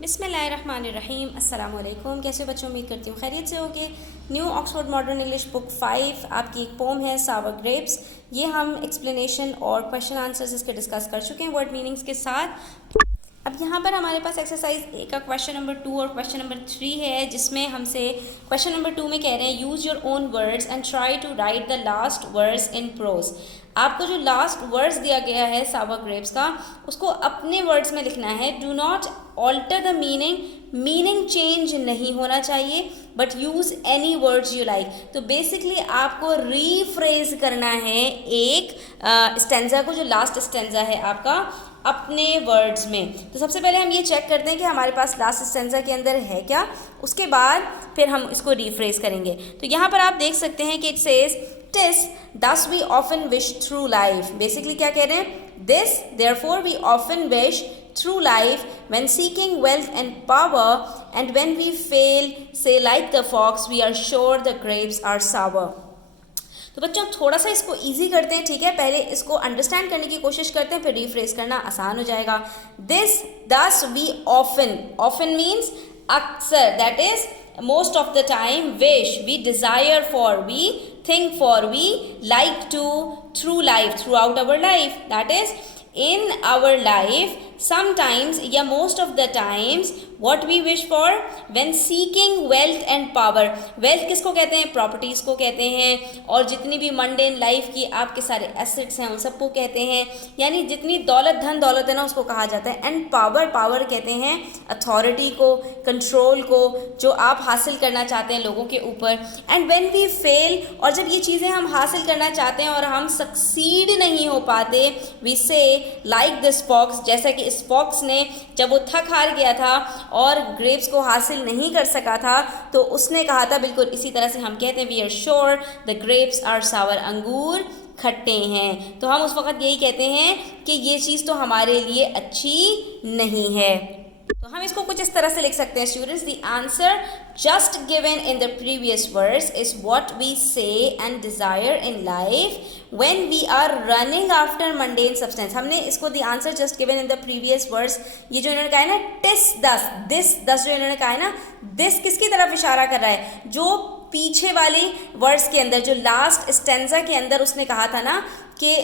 बिस्मिल्लाहिर्रहमानिर्रहीम। अस्सलाम वालेकुम। कैसे हो बच्चों? उम्मीद करती हूँ खैरियत से होगे। New Oxford modern English book 5 आपकी एक पोम है सावर ग्रेप्स। ये हम एक्सप्लेनेशन और क्वेश्चन आंसर्स इसके डिस्कस कर चुके हैं वर्ड मीनिंग्स के साथ। अब यहाँ पर हमारे पास एक्सरसाइज ए का क्वेश्चन नंबर 2 और क्वेश्चन नंबर 3 है, जिसमें हमसे क्वेश्चन नंबर 2 में कह रहे हैं use your own words and try to write the last words in prose. आपको जो लास्ट वर्ड्स दिया गया है सावर ग्रेप्स का, उसको अपने वर्ड्स में लिखना है। Do not alter the meaning change नहीं होना चाहिए, but use any words you like. तो बेसिकली आपको रीफ्रेज करना है एक स्टेंजा को, जो लास्ट स्टेंजा है आपका, अपने वर्ड्स में। तो सबसे पहले हम ये चेक करते हैं कि हमारे पास लास्ट स्टेंजा के अंदर है क्या, उसके बाद फिर हम इसको रीफ्रेज करेंगे। तो यहाँ पर आप देख सकते हैं कि इट सेज टिस दस we often wish through life. Basically क्या कह रहे हैं? This therefore we often wish through life when seeking wealth and power, and when we fail, say like the fox, we are sure the grapes are sour. तो बच्चों थोड़ा सा इसको easy करते हैं, ठीक है? पहले इसको अंडरस्टैंड करने की कोशिश करते हैं, फिर रिफ्रेज करना आसान हो जाएगा। दिस दस वी ऑफन मीन्स अक्सर, that is most of the time, wish, we desire for, we think for, we like to, through life, throughout our life, that is in our life, sometimes या most of the times what we wish for when seeking wealth and power. wealth किसको कहते हैं? Properties को कहते हैं, और जितनी भी मंडेन लाइफ की आपके सारे एसेट्स हैं उन सबको कहते हैं, यानी जितनी दौलत धन दौलत है ना उसको कहा जाता है। एंड पावर कहते हैं अथॉरिटी को, कंट्रोल को, जो आप हासिल करना चाहते हैं लोगों के ऊपर। एंड व्हेन वी फेल, और जब ये चीज़ें हम हासिल करना चाहते हैं और हम सक्सीड नहीं हो पाते, वी से लाइक दिस फॉक्स, जैसा कि इस फॉक्स ने जब वो थक हार गया था और ग्रेप्स को हासिल नहीं कर सका था, तो उसने कहा था, बिल्कुल इसी तरह से हम कहते हैं we are sure the grapes are sour, अंगूर खट्टे हैं। तो हम उस वक़्त यही कहते हैं कि ये चीज़ तो हमारे लिए अच्छी नहीं है। तो हम इसको कुछ इस तरह से लिख सकते हैं students, the answer just given in the previous words is what we say and desire in life when we are running after mundane substance. हमने इसको the answer just given in the previous words, ये जो इन्होंने कहा है ना TISS दस, this दस जो इन्होंने कहा है ना, दिस किसकी तरफ इशारा कर रहा है? जो पीछे वाली वर्ड्स के अंदर, जो लास्ट स्टेंजा के अंदर उसने कहा था ना कि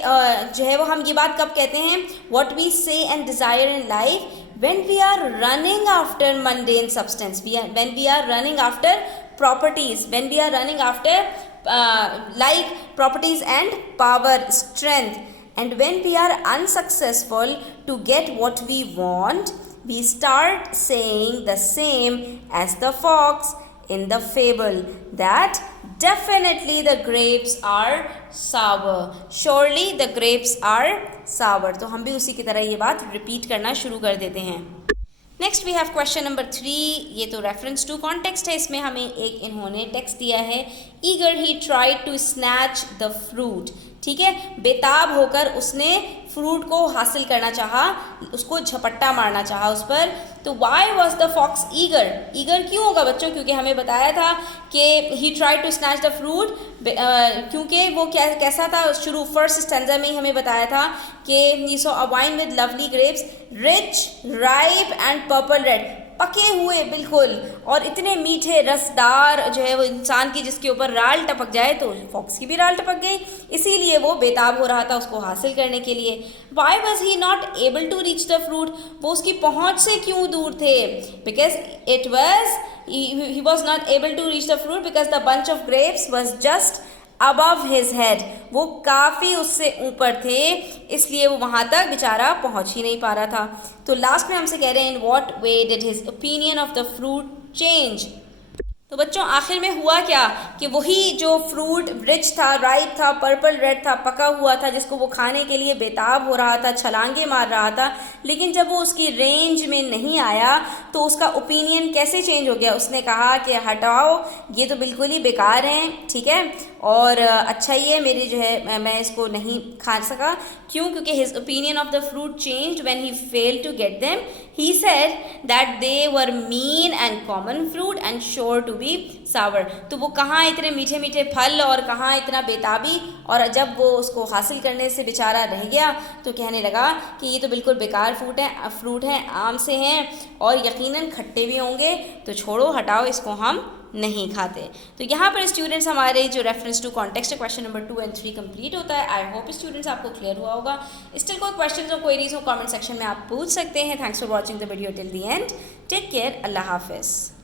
जो है वो हम ये बात कब कहते हैं? What we say and desire in life when we are running after mundane substance, when we are running after properties, when we are running after like properties and power, strength, and when we are unsuccessful to get what we want, we start saying the same as the fox in the fable, that definitely the grapes are sour, surely the grapes are sour। तो हम भी उसी की तरह ये बात repeat करना शुरू कर देते हैं। Next we have question number 3। ये तो रेफरेंस टू कॉन्टेक्स्ट है, इसमें हमें एक इन्होंने टेक्स्ट दिया है, eager he tried to snatch the fruit. ठीक है, बेताब होकर उसने फ्रूट को हासिल करना चाहा, उसको झपट्टा मारना चाहा उस पर। तो why was the fox eager? Eager क्यों होगा बच्चों? क्योंकि हमें बताया था कि he try to snatch the fruit, क्योंकि वो कैसा था, शुरू फर्स्ट स्टैंजा में ही हमें बताया था कि he saw a wine with lovely grapes rich ripe and purple red, पके हुए बिल्कुल और इतने मीठे रसदार जो है वो इंसान की जिसके ऊपर राल टपक जाए, तो फॉक्स की भी राल टपक गई, इसीलिए वो बेताब हो रहा था उसको हासिल करने के लिए। Why was he not able to reach the fruit? वो उसकी पहुंच से क्यों दूर थे? Because it was he was not able to reach the fruit because the bunch of grapes was just above his head, वो काफ़ी उससे ऊपर थे, इसलिए वो वहाँ तक बेचारा पहुँच ही नहीं पा रहा था। तो लास्ट में हमसे कह रहे हैं in what way did his opinion of the fruit change. तो बच्चों आखिर में हुआ क्या कि वही जो फ्रूट रिच था, राइप था, पर्पल रेड था, पका हुआ था, जिसको वो खाने के लिए बेताब हो रहा था, छलांगे मार रहा था, लेकिन जब वो उसकी रेंज में नहीं आया तो उसका ओपिनियन कैसे चेंज हो गया? उसने कहा कि हटाओ, ये तो बिल्कुल ही बेकार हैं, ठीक है, और अच्छा ही है, मेरी जो है मैं इसको नहीं खा सका। क्यों? क्योंकि his opinion of the fruit changed when he failed to get them. He said that they were mean and common fruit and sure to be sour. तो वो कहाँ इतने मीठे मीठे फल और कहाँ इतना बेताबी, और जब वो उसको हासिल करने से बेचारा रह गया तो कहने लगा कि ये तो बिल्कुल बेकार फ्रूट है, आम से हैं और यकीन यकीनन खट्टे भी होंगे, तो छोड़ो हटाओ, इसको हम नहीं खाते। तो यहाँ पर स्टूडेंट्स हमारे जो reference to context question number 2 and 3 complete होता है। आई होप स्टूडेंट्स आपको क्लियर हुआ होगा। स्टिल कोई क्वेश्चन और क्वेरीज हो कमेंट सेक्शन में आप पूछ सकते हैं। Thanks for watching the video till the end. Take care, अल्लाह हाफिज़।